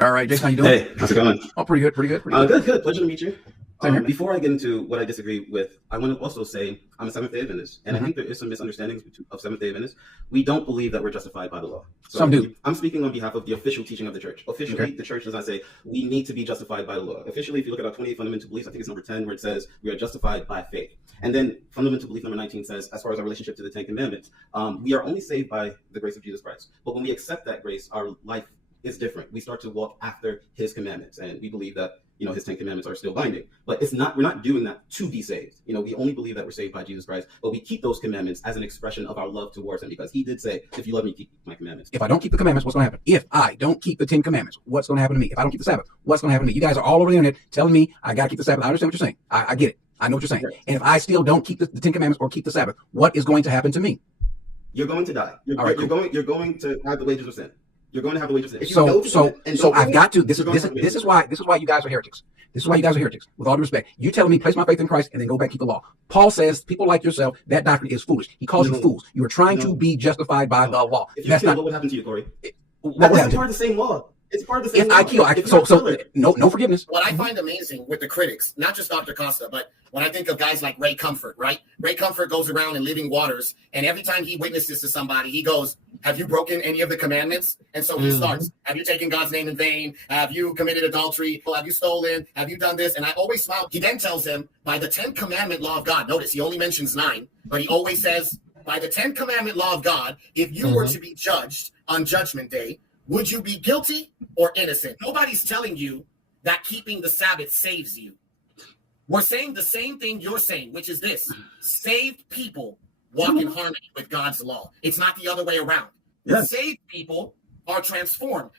All right, Jason, how you doing? Hey, how's it going? Oh, pretty good, pretty good, pretty good. Good. Pleasure to meet you. Same here. Before I get into what I disagree with, I want to also say I'm a Seventh Day Adventist, and I Mhm. think there is some misunderstandings of Seventh Day Adventists. We don't believe that we're justified by the law. So Some do. I'm speaking on behalf of the official teaching of the church. Officially, Okay. the church does not say we need to be justified by the law. Officially, if you look at our 28 fundamental beliefs, I think it's number 10, where it says we are justified by faith. And then fundamental belief number 19 says, as far as our relationship to the Ten Commandments, we are only saved by the grace of Jesus Christ. But when we accept that grace, our life is different. We start to walk after his commandments, and we believe that his Ten Commandments are still binding. But it's not. We're not doing that to be saved. We only believe that we're saved by Jesus Christ, but we keep those commandments as an expression of our love towards him, because he did say, "If you love me, keep my commandments." If I don't keep the commandments, what's going to happen? If I don't keep the 10 commandments, what's going to happen to me? If I don't keep the Sabbath, what's going to happen to me? You guys are all over the internet telling me I got to keep the Sabbath. I understand what you're saying. I get it. I know what you're saying. Right. And if I still don't keep the 10 commandments or keep the Sabbath, what is going to happen to me? You're going to die. All right, You're cool. going. You're going to have the wages of sin. You're going to have the wages of sin. If you So, go to so, it and so don't do I've it, got to. This you're going to is have the this wages is why you guys are heretics. This is why you guys are heretics. With all due respect, you telling me place my faith in Christ and then go back and keep the law. Paul says people like yourself, that doctrine is foolish. He calls you No. fools. You are trying to No. be justified by the law. If you That's kill, not what would happen to you, Corey? what would That's happen to part me. of the same law. It's part of the same If law. I kill, If you're a killer, no forgiveness. What I find amazing with the critics, not just Dr. Costa, but when I think of guys like Ray Comfort, right? Ray Comfort goes around in Living Waters, and every time he witnesses to somebody, he goes, "Have you broken any of the commandments?" And so he starts, "Have you taken God's name in vain? Have you committed adultery? Have you stolen? Have you done this?" And I always smile. He then tells them, by the 10 commandment law of God, notice he only mentions 9, but he always says, by the 10 commandment law of God, if you were to be judged on Judgment Day, would you be guilty or innocent? Nobody's telling you that keeping the Sabbath saves you. We're saying the same thing you're saying, which is this: saved people walk in harmony with God's law. It's not the other way around. Yes. Saved people are transformed.